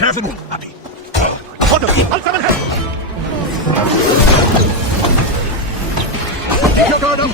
Heaven happy. What the I'll come and help! Keep your guard up!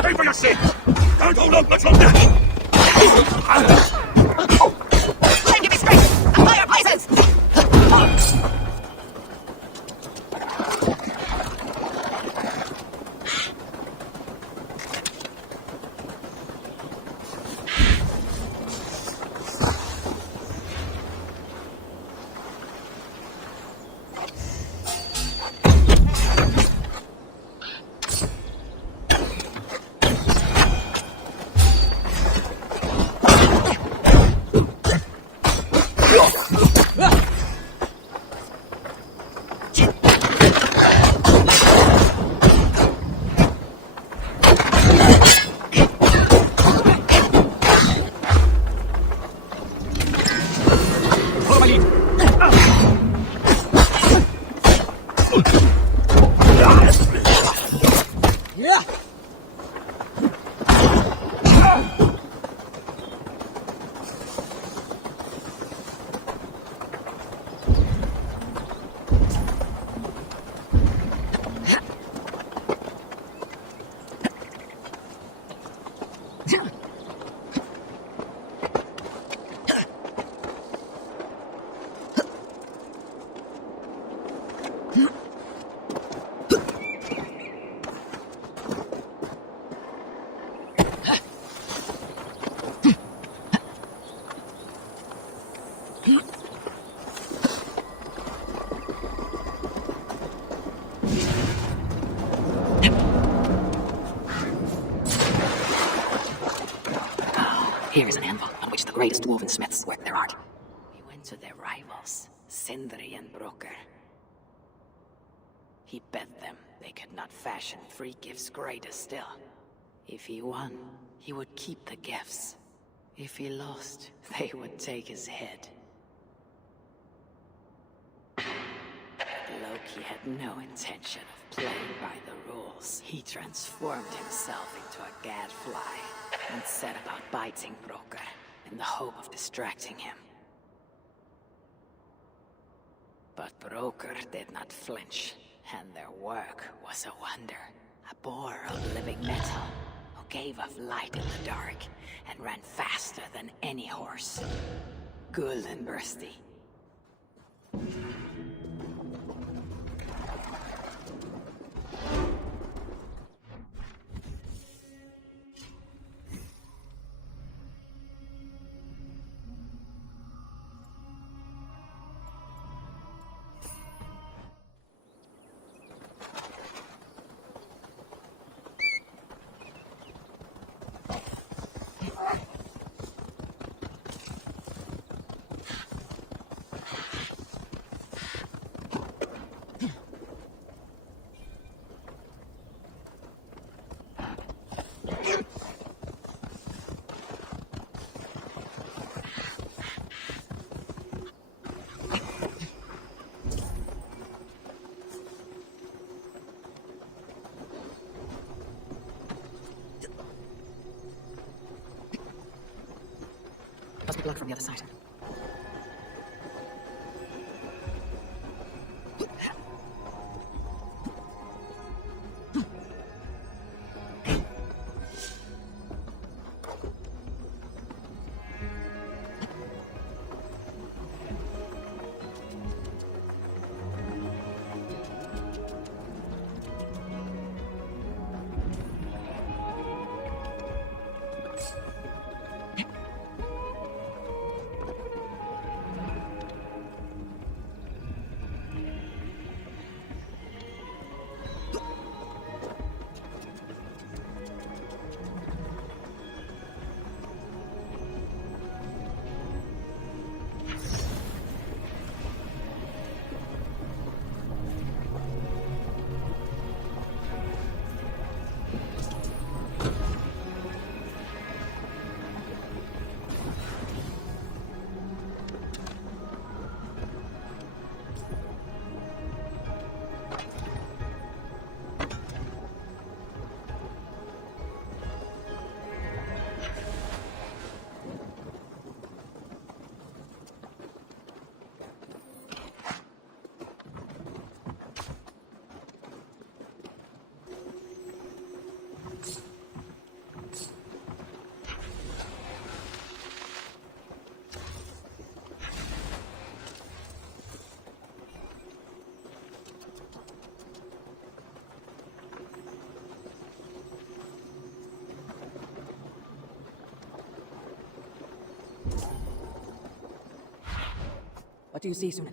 Pay for your sin! Don't hold on much longer! Then give me strength! And higher places! Here is an anvil on which the greatest dwarven smiths work their art. He went to their rivals, Sindri and Draugr. He bet them they could not fashion 3 gifts greater still. If he won, he would keep the gifts. If he lost, they would take his head. But Loki had no intention of playing by the rules. He transformed himself into a gadfly and set about biting Draugr in the hope of distracting him. But Draugr did not flinch, and their work was a wonder. A boar of living metal who gave off light in the dark and ran faster than any horse. Good and bursty. blocked from the other side. What do you see, Sunan?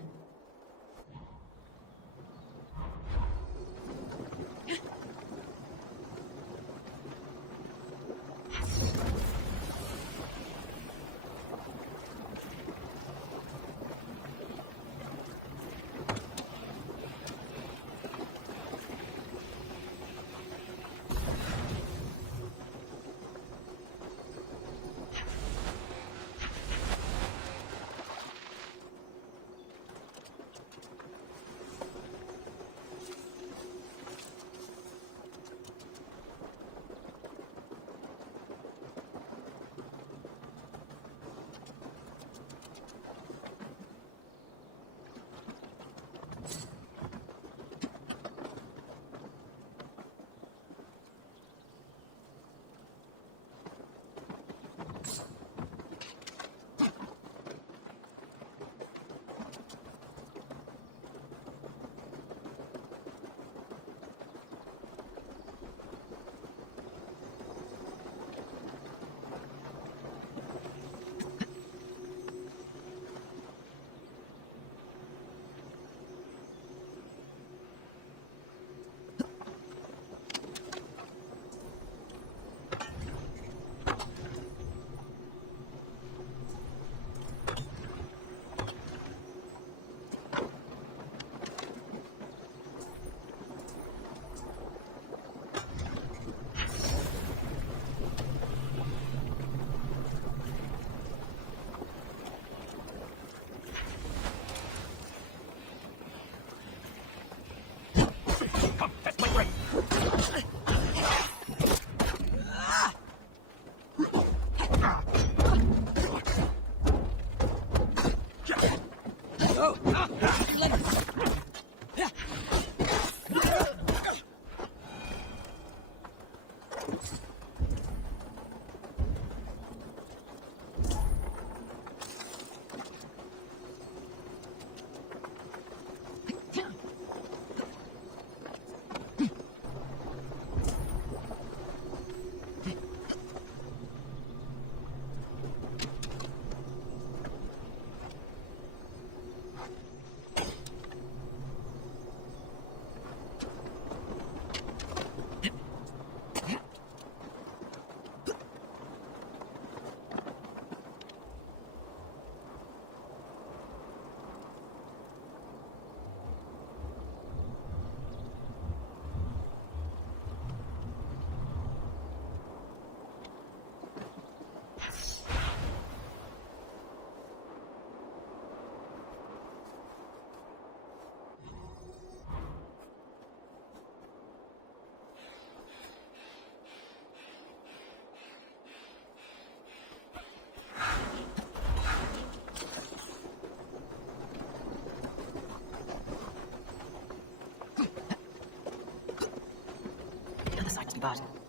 But